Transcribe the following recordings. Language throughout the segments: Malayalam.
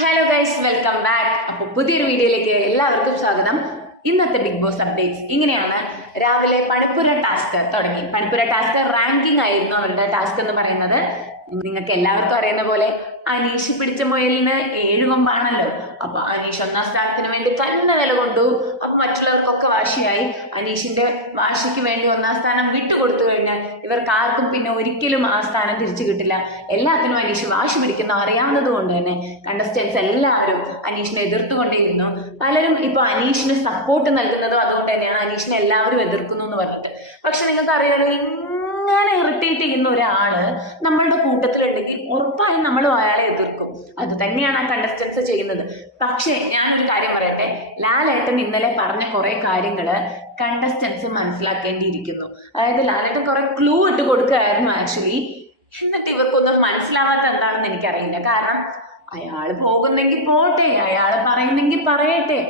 Hello guys, welcome back. അപ്പോൾ പുതിയൊരു വീഡിയോയിലേക്ക് എല്ലാവർക്കും സ്വാഗതം. ഇന്നത്തെ ബിഗ് ബോസ് അപ്ഡേറ്റ്സ് ഇങ്ങനെയാണ്. രാവിലെ പണിപ്പുര ടാസ്ക് തുടങ്ങി. പണിപ്പുര ടാസ്ക് റാങ്കിങ് ആയിരുന്നു അവരുടെ ടാസ്ക് എന്ന് പറയുന്നത്. നിങ്ങൾക്ക് എല്ലാവർക്കും അറിയുന്ന പോലെ അനീഷ് പിടിച്ച മുയലിന് 7 കൊമ്പാണല്ലോ. അപ്പൊ അനീഷ് 1ാം സ്ഥാനത്തിന് വേണ്ടി തന്നെ വില കൊണ്ടു. അപ്പൊ മറ്റുള്ളവർക്കൊക്കെ വാശിയായി. അനീഷിന്റെ വാശിക്ക് വേണ്ടി 1ാം സ്ഥാനം വിട്ടുകൊടുത്തു കഴിഞ്ഞാൽ ഇവർക്ക് ആർക്കും പിന്നെ ഒരിക്കലും ആ സ്ഥാനം തിരിച്ചു കിട്ടില്ല. എല്ലാത്തിനും അനീഷ് വാശി പിടിക്കുന്ന അറിയാവുന്നത് കൊണ്ട് തന്നെ കണ്ടസ്റ്റൻസ് എല്ലാവരും അനീഷിനെ എതിർത്തുകൊണ്ടേയിരുന്നു. പലരും ഇപ്പൊ അനീഷിന് സപ്പോർട്ട് നൽകുന്നതും അതുകൊണ്ട് തന്നെയാണ്. അനീഷിനെ എല്ലാവരും എതിർക്കുന്നു എന്ന് പറഞ്ഞിട്ട്. പക്ഷെ നിങ്ങൾക്ക് അറിയാലോ, ഇങ്ങനെ ഇറിറ്റേറ്റ് ചെയ്യുന്ന ഒരാള് നമ്മളുടെ കൂട്ടത്തിലുണ്ടെങ്കിൽ ഉറപ്പായും നമ്മൾ അയാളെ എതിർക്കും. അത് തന്നെയാണ് ആ കണ്ടസ്റ്റൻസ് ചെയ്യുന്നത്. പക്ഷേ ഞാനൊരു കാര്യം പറയട്ടെ, ലാലേട്ടൻ ഇന്നലെ പറഞ്ഞ കുറെ കാര്യങ്ങള് കണ്ടസ്റ്റൻസ് മനസ്സിലാക്കേണ്ടിയിരിക്കുന്നു. അതായത് ലാലേട്ടൻ കുറെ ക്ലൂ ഇട്ട് കൊടുക്കുകയായിരുന്നു ആക്ച്വലി. എന്നിട്ട് ഇവർക്കൊന്നും മനസ്സിലാവാത്ത എന്താണെന്ന് എനിക്കറിയില്ല. കാരണം അയാള് പോകുന്നെങ്കിൽ പോട്ടെ, അയാള് പറയുന്നെങ്കിൽ പറയട്ടെ,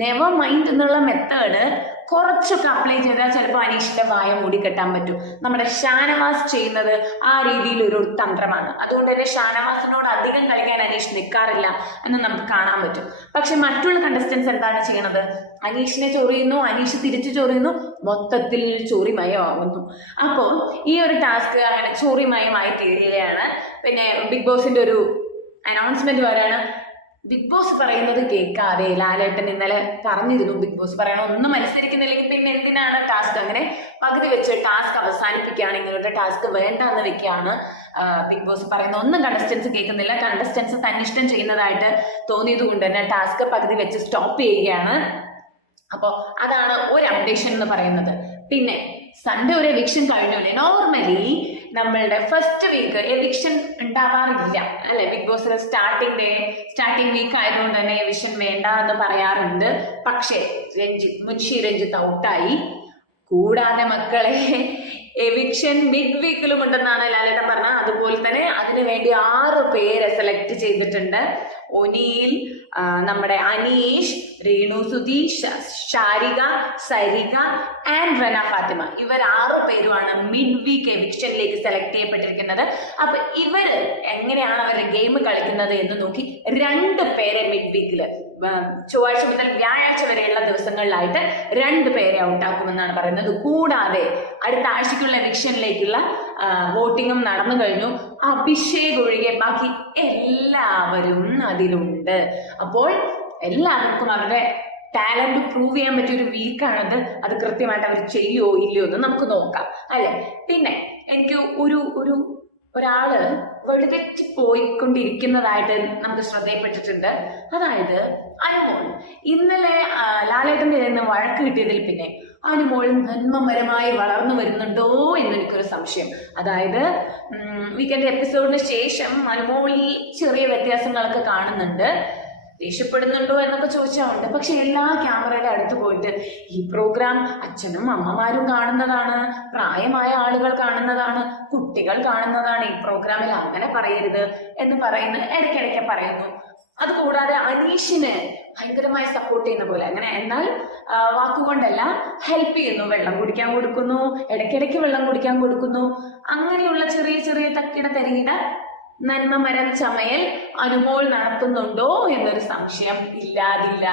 നെവർ മൈൻഡ് എന്നുള്ള മെത്തേഡ് കുറച്ചൊക്കെ അപ്ലൈ ചെയ്താൽ ചിലപ്പോൾ അനീഷിന്റെ വായ മൂടി കെട്ടാൻ പറ്റും. നമ്മുടെ ഷാനവാസ് ചെയ്യുന്നത് ആ രീതിയിൽ ഒരു തന്ത്രമാണ്. അതുകൊണ്ട് തന്നെ ഷാനവാസിനോട് അധികം കളിക്കാൻ അനീഷ് നിൽക്കാറില്ല എന്ന് നമുക്ക് കാണാൻ പറ്റും. പക്ഷെ മറ്റുള്ള കണ്ടസ്റ്റൻസ് എന്താണ് ചെയ്യണത്? അനീഷിനെ ചൊറിയുന്നു, അനീഷ് തിരിച്ചു ചൊറിയുന്നു, മൊത്തത്തിൽ ചൊറിമയമാകുന്നു. അപ്പോൾ ഈ ഒരു ടാസ്ക് അങ്ങനെ ചൊറിമയമായി തീരുകയാണ്. പിന്നെ ബിഗ് ബോസിന്റെ ഒരു അനൗൺസ്മെന്റ് വരാണ്. ബിഗ് ബോസ് പറയുന്നത് കേൾക്കാതെ ലാലേട്ടൻ ഇന്നലെ പറഞ്ഞിരുന്നു, ബിഗ് ബോസ് പറയണ ഒന്നും മത്സരിക്കുന്നില്ലെങ്കിൽ പിന്നെ എന്തിനാണ് ടാസ്ക്? അങ്ങനെ പകുതി വെച്ച് ടാസ്ക് അവസാനിപ്പിക്കുകയാണ്. ഇങ്ങനത്തെ ടാസ്ക് വേണ്ട എന്ന് വെക്കുകയാണ്. ബിഗ് ബോസ് പറയുന്ന ഒന്നും കണ്ടസ്റ്റൻസ് കേൾക്കുന്നില്ല. കണ്ടസ്റ്റൻസ് തന്നിഷ്ടം ചെയ്യുന്നതായിട്ട് തോന്നിയത് കൊണ്ട് തന്നെ ടാസ്ക് പകുതി വെച്ച് സ്റ്റോപ്പ് ചെയ്യുകയാണ്. അപ്പോൾ അതാണ് ഒരു അപ്ഡേഷൻ എന്ന് പറയുന്നത്. പിന്നെ സൺഡേ ഒരു എവിക്ഷൻ കഴിഞ്ഞല്ലേ. നോർമലി നമ്മളുടെ ഫസ്റ്റ് വീക്ക് എവിക്ഷൻ ഉണ്ടാവാറില്ല അല്ലെ. ബിഗ് ബോസിൽ സ്റ്റാർട്ടിംഗ് വീക്ക് ആയതുകൊണ്ട് തന്നെ എവിക്ഷൻ വേണ്ട എന്ന് പറയാറുണ്ട്. പക്ഷേ മുൻഷി രഞ്ജിത്ത് ഔട്ടായി. കൂടാതെ മക്കളെ, എവിക്ഷൻ മിഡ് വീക്കിലും ഉണ്ടെന്നാണ് ലാലേട്ടൻ പറഞ്ഞത്. അതുപോലെ തന്നെ അതിനുവേണ്ടി 6 പേരെ സെലക്ട് ചെയ്തിട്ടുണ്ട്. ഒനീൽ, നമ്മുടെ അനീഷ്, രേണു സുധി, ഷാരിക, സരിക ആൻഡ് റന ഫാത്തിമ. ഇവർ 6 പേരുമാണ് മിഡ് വീക്ക് എവിക്ഷനിലേക്ക് സെലക്ട് ചെയ്യപ്പെട്ടിരിക്കുന്നത്. അപ്പൊ ഇവര് എങ്ങനെയാണ് അവരുടെ ഗെയിം കളിക്കുന്നത് എന്ന് നോക്കി 2 പേരെ മിഡ് വീക്കില് ചൊവ്വാഴ്ച മുതൽ വ്യാഴാഴ്ച വരെയുള്ള ദിവസങ്ങളിലായിട്ട് 2 പേരെ ഔട്ടാക്കുമെന്നാണ് പറയുന്നത്. കൂടാതെ അടുത്ത ആഴ്ചക്കുള്ള എവിക്ഷനിലേക്കുള്ള വോട്ടിങ്ങും നടന്നു കഴിഞ്ഞു. അഭിഷേക് ഒഴികെ ബാക്കി എല്ലാവരും അതിലുണ്ട്. അപ്പോൾ എല്ലാവർക്കും അവരുടെ ടാലന്റ് പ്രൂവ് ചെയ്യാൻ പറ്റിയ ഒരു വീക്കാണത്. അത് കൃത്യമായിട്ട് അവർ ചെയ്യോ ഇല്ലയോ എന്ന് നമുക്ക് നോക്കാം അല്ലെ. പിന്നെ എനിക്ക് ഒരാള് വഴിതെറ്റി പോയിക്കൊണ്ടിരിക്കുന്നതായിട്ട് നമുക്ക് ശ്രദ്ധയിൽപ്പെട്ടിട്ടുണ്ട്. അതായത് അനുമോൾ. ഇന്നലെ ലാലേട്ടന്റെ നിന്ന് വഴക്ക് കിട്ടിയതിൽ പിന്നെ അനുമോൾ നന്മമരമായി വളർന്നു വരുന്നുണ്ടോ എന്നെനിക്കൊരു സംശയം. അതായത് വീക്കെൻഡ് എപ്പിസോഡിന് ശേഷം അനുമോളിൽ ചെറിയ വ്യത്യാസങ്ങളൊക്കെ കാണുന്നുണ്ട്. ദേഷ്യപ്പെടുന്നുണ്ടോ എന്നൊക്കെ ചോദിച്ചാറുണ്ട്. പക്ഷെ എല്ലാ ക്യാമറയുടെ അടുത്ത് പോയിട്ട് ഈ പ്രോഗ്രാം അച്ഛനും അമ്മമാരും കാണുന്നതാണ്, പ്രായമായ ആളുകൾ കാണുന്നതാണ്, കുട്ടികൾ കാണുന്നതാണ്. ഈ പ്രോഗ്രാമിൽ അങ്ങനെ പറയരുത് എന്ന് ഇടയ്ക്കിടയ്ക്ക് പറയുന്നു. അതുകൂടാതെ അനീഷിന് ഭയങ്കരമായി സപ്പോർട്ട് ചെയ്യുന്ന പോലെ, അങ്ങനെ എന്നാൽ വാക്കുകൊണ്ടല്ല, ഹെൽപ്പ് ചെയ്യുന്നു. വെള്ളം കുടിക്കാൻ കൊടുക്കുന്നു, ഇടയ്ക്കിടയ്ക്ക് വെള്ളം കുടിക്കാൻ കൊടുക്കുന്നു. അങ്ങനെയുള്ള ചെറിയ ചെറിയ തക്കിട തരികിട നന്മമരം ചമയൽ അനുമോൾ നടത്തുന്നുണ്ടോ എന്നൊരു സംശയം ഇല്ലാതില്ല.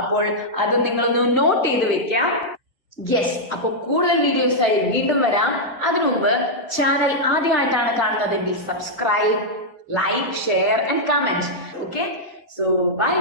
അപ്പോൾ അത് നിങ്ങളൊന്ന് നോട്ട് ചെയ്ത് വെക്കാം. യെസ്, അപ്പോൾ കൂടുതൽ വീഡിയോസായി വീണ്ടും വരാം. അതിനു മുമ്പ് ചാനൽ ആദ്യമായിട്ടാണ് കാണുന്നതെങ്കിൽ subscribe, like, share and comment. Okay, so bye.